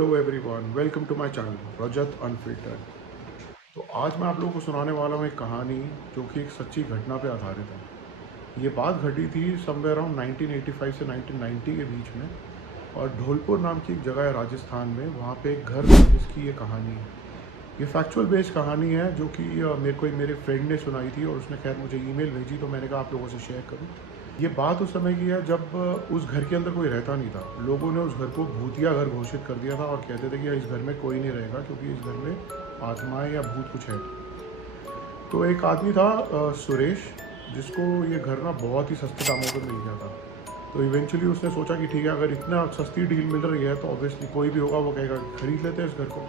Hello everyone, welcome to my channel Rajat unfiltered. तो आज मैं आप लोगों को सुनाने वाला हूँ एक कहानी जो कि एक सच्ची घटना पे आधारित है। ये बात घटी थी समवेयर अराउंड 1985 से 1990 के बीच में, और धौलपुर नाम की एक जगह है राजस्थान में। वहाँ पे एक घर था जिसकी ये कहानी है। ये फैक्चुअल बेस्ड कहानी है जो कि मेरे को मेरे फ्रेंड ने सुनाई थी, और उसने खैर मुझे ईमेल भेजी, तो मैंने कहा आप लोगों से शेयर करूँ। ये बात उस समय की है जब उस घर के अंदर कोई रहता नहीं था। लोगों ने उस घर को भूतिया घर घोषित कर दिया था और कहते थे कि इस घर में कोई नहीं रहेगा क्योंकि इस घर में आत्माएं या भूत कुछ है। तो एक आदमी था सुरेश, जिसको ये घर ना बहुत ही सस्ते दामों पर मिल गया था। तो इवेंचुअली उसने सोचा कि ठीक है, अगर इतना सस्ती डील मिल रही है तो ऑब्वियसली कोई भी होगा वो कहेगा खरीद लेते हैं इस घर को।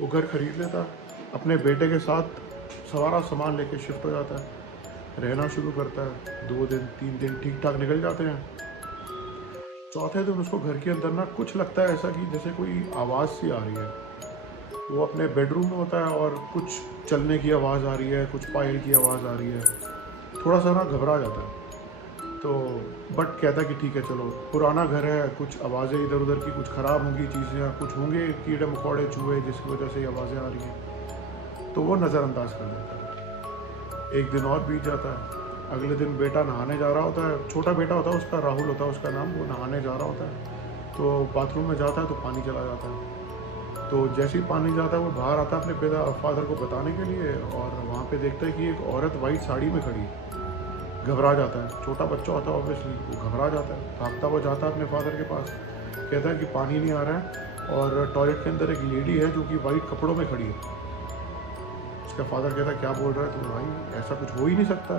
वो घर खरीद लेता, अपने बेटे के साथ सारा सामान लेके शिफ्ट हो जाता है, रहना शुरू करता है। 2 दिन 3 दिन ठीक ठाक निकल जाते हैं। चौथे दिन उसको घर के अंदर ना कुछ लगता है ऐसा कि जैसे कोई आवाज़ सी आ रही है। वो अपने बेडरूम में होता है और कुछ चलने की आवाज़ आ रही है, कुछ पायल की आवाज़ आ रही है। थोड़ा सा ना घबरा जाता है, तो बट कहता है कि ठीक है चलो, पुराना घर है, कुछ आवाज़ें इधर उधर की कुछ ख़राब होंगी चीज़ें, कुछ होंगे कीड़े मकोड़े चूहे जिसकी वजह से ये आवाज़ें आ रही हैं, तो वो नज़रअंदाज कर देता है। एक दिन और बीत जाता है। अगले दिन बेटा नहाने जा रहा होता है, छोटा बेटा होता है उसका, राहुल होता है उसका नाम। वो नहाने जा रहा होता है तो बाथरूम में जाता है तो पानी चला जाता है। तो जैसे ही पानी जाता है वो बाहर आता है अपने पिता फादर को बताने के लिए, और वहाँ पे देखता है कि एक औरत वाइट साड़ी में खड़ी है। घबरा जाता है, छोटा बच्चा होता है ऑब्वियसली, वो घबरा जाता है, भागता हुआ जाता है अपने फादर के पास। कहता है कि पानी नहीं आ रहा है और टॉयलेट के अंदर एक लेडी है जो कि वाइट कपड़ों में खड़ी है। उसका फादर कहता है क्या बोल रहा है तू भाई, ऐसा कुछ हो ही नहीं सकता।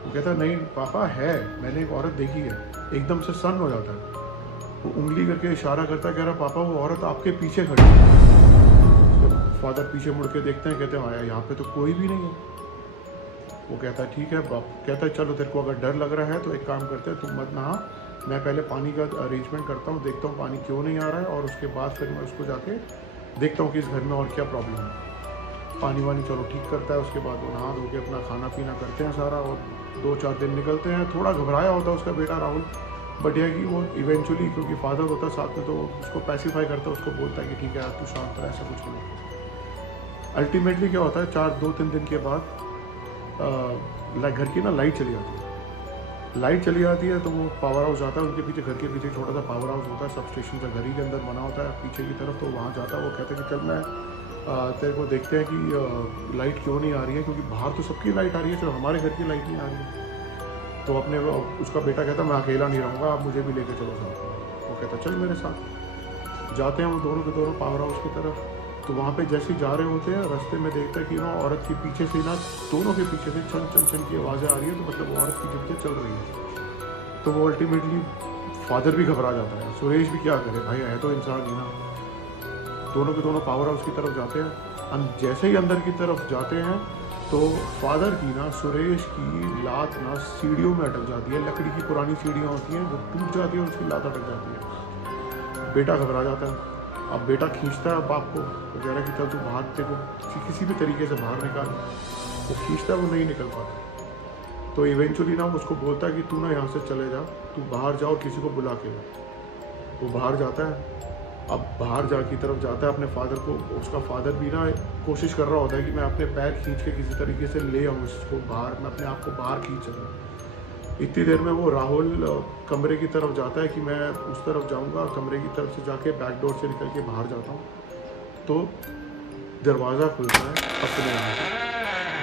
वो कहता है नहीं पापा है, मैंने एक औरत देखी है। एकदम से सन्न हो जाता है, वो उंगली करके इशारा करता है, कह रहा पापा वो औरत आपके पीछे खड़ी है। तो फादर पीछे मुड़ के देखते हैं, कहते हैं आया यहाँ पे तो कोई भी नहीं है। वो कहता है ठीक है बाप, कहता है चलो तेरे को अगर डर लग रहा है तो एक काम करते हैं, तुम मत नहा, मैं पहले पानी का अरेंजमेंट करता हूँ, देखता हूँ पानी क्यों नहीं आ रहा है, और उसके बाद फिर मैं उसको जाके देखता हूँ कि इस घर में और क्या प्रॉब्लम है। पानी वानी चलो ठीक करता है। उसके बाद वो नहा धो के अपना खाना पीना करते हैं सारा, और 2-4 दिन निकलते हैं। थोड़ा घबराया होता है उसका बेटा राहुल, बट यह कि वो इवेंचुअली, क्योंकि फादर होता है साथ में, तो उसको पैसिफाई करता है, उसको बोलता है कि ठीक है यार तू शांत रह, ऐसा कुछ नहीं। अल्टीमेटली क्या होता है, 2-3 दिन के बाद घर की ना लाइट चली जाती है। लाइट चली जाती है तो वो पावर हाउस जाता है, उनके पीछे, घर के पीछे छोटा सा पावर हाउस होता है, सब स्टेशन का घर ही के अंदर बना होता है पीछे की तरफ। तो वहाँ जाता है, वो कहते हैं कि चल मैं तेरे को देखते हैं कि लाइट क्यों नहीं आ रही है, क्योंकि बाहर तो सबकी लाइट आ रही है, सिर्फ हमारे घर की लाइट नहीं आ रही है। तो अपने उसका बेटा कहता है मैं अकेला नहीं रहूँगा, आप मुझे भी लेकर चलो साथ में। वो कहता चल मेरे साथ। जाते हैं वो दोनों के दोनों पावर हाउस की तरफ। तो वहाँ पे जैसे जा रहे होते हैं, रास्ते में देखता है कि ना औरत के पीछे से ना, दोनों के पीछे से छन छन छन की आवाज़ें आ रही है। तो मतलब वो औरत की गिरते चल रही है। तो वो अल्टीमेटली फादर भी घबरा जाता है, सुरेश भी क्या करे भाई, है तो इंसान ही ना। दोनों के दोनों पावर हाउस की तरफ जाते हैं। जैसे ही अंदर की तरफ जाते हैं तो फादर की ना, सुरेश की लात ना सीढ़ियों में अटक जाती है। लकड़ी की पुरानी सीढ़ियाँ होती हैं, वो टूट जाती है और उसकी लात अटक जाती है। बेटा घबरा जाता है। अब बेटा खींचता है बाप को, तो कह रहा है कि चल तू बाहर, तेरे को किसी भी तरीके से बाहर निकाल। वो खींचता है, वो नहीं निकल पाता। तो इवेंचुअली ना उसको बोलता है कि तू ना यहाँ से चले जा, तू बाहर जा और किसी को बुला के ला। वो बाहर जाता है। अब बाहर जा की तरफ जाता है अपने फादर को, उसका फादर भी ना कोशिश कर रहा होता है कि मैं अपने पैर खींच के किसी तरीके से ले आऊँ इसको बाहर, मैं अपने आप को बाहर खींच सकूँ। इतनी देर में वो राहुल कमरे की तरफ जाता है कि मैं उस तरफ जाऊंगा। कमरे की तरफ से जाके बैक डोर से निकल के बाहर जाता हूँ, तो दरवाज़ा खुलता है अपने आप।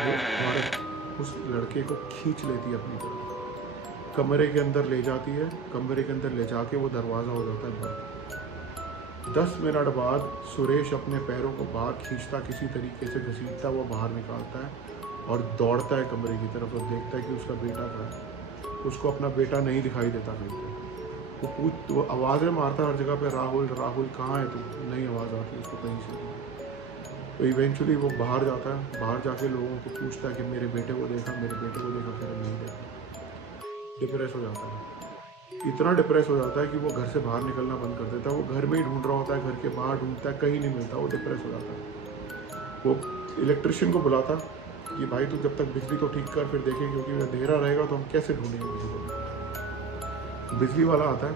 वो औरत उस लड़के को खींच लेती है अपनी तरफ, कमरे के अंदर ले जाती है। कमरे के अंदर ले जाके वो दरवाज़ा हो जाता है बंद। 10 मिनट बाद सुरेश अपने पैरों को बाहर खींचता, किसी तरीके से घसीटता, वो बाहर निकालता है और दौड़ता है कमरे की तरफ और देखता है कि उसका बेटा कहाँ है। उसको अपना बेटा नहीं दिखाई देता कहीं पे। वो आवाज़ें मारता है हर जगह पे, राहुल राहुल कहाँ है तू, नहीं आवाज़ आती उसको कहीं से। तो इवेंचुअली वो बाहर जाता है, बाहर जाके लोगों को पूछता है कि मेरे बेटे को देखा, मेरे बेटे को देखा, फिर नहीं देखा। डिप्रेस हो जाता है, इतना डिप्रेस हो जाता है कि वो घर से बाहर निकलना बंद कर देता है। वो घर में ही ढूंढ रहा होता है, घर के बाहर ढूंढता है, कहीं नहीं मिलता, वो डिप्रेस हो जाता है। वो इलेक्ट्रिशियन को बुलाता कि भाई तू जब तक बिजली तो ठीक कर, फिर देखें, क्योंकि अंधेरा रहेगा तो हम कैसे ढूंढेंगे किसी को। बिजली वाला आता है,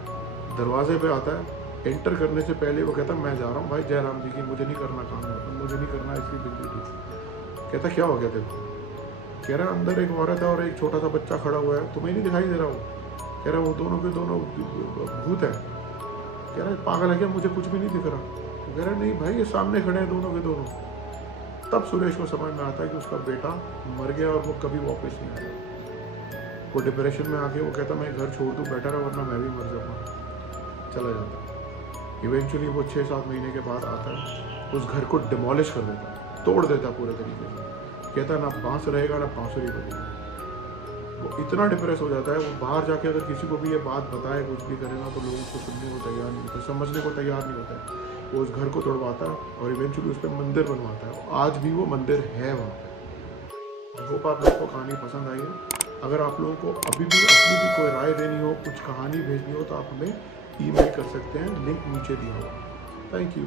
दरवाजे पे आता है, एंटर करने से पहले वो कहता मैं जा रहा हूँ भाई जयराम जी की, मुझे नहीं करना काम है, तो मुझे नहीं करना इसकी बिजली थी। कहता क्या हो गया देखो? कह रहा अंदर एक औरत है और एक छोटा सा बच्चा खड़ा हुआ है, तुम्हें नहीं दिखाई दे रहा हो? कह रहा वो दोनों के दोनों भूत है। कह रहा पागल है क्या, मुझे कुछ भी नहीं दिख रहा? वो कह रहा नहीं भाई ये सामने खड़े हैं दोनों के दोनों। तब सुरेश को समझ में आता है कि उसका बेटा मर गया और वो कभी वापस नहीं आया। वो डिप्रेशन में आके वो कहता मैं घर छोड़ दूँ बेटर है, वरना मैं भी मर जाऊँगा। चला जाता। इवेंचुअली वो 6-7 महीने के बाद आता है, उस घर को डिमोलिश कर देता है, तोड़ देता है पूरे तरीके से। कहता है ना बांस रहेगा ना बांसुरी बजेगी। वो इतना डिप्रेस हो जाता है, वो बाहर जाके अगर किसी को भी ये बात बताए कुछ भी करेगा तो लोग उसको सुनने को तैयार नहीं होते, समझने को तैयार नहीं होता है। वो उस घर को तोड़वाता है और इवेंचुअली उस पर मंदिर बनवाता है। आज भी वो मंदिर है वहाँ पे। आई होप आप लोगों को कहानी पसंद आई है। अगर आप लोगों को अभी भी अपनी भी कोई राय देनी हो, कुछ कहानी भेजनी हो तो आप हमें ईमेल कर सकते हैं, लिंक नीचे दिया हुआ। Thank you.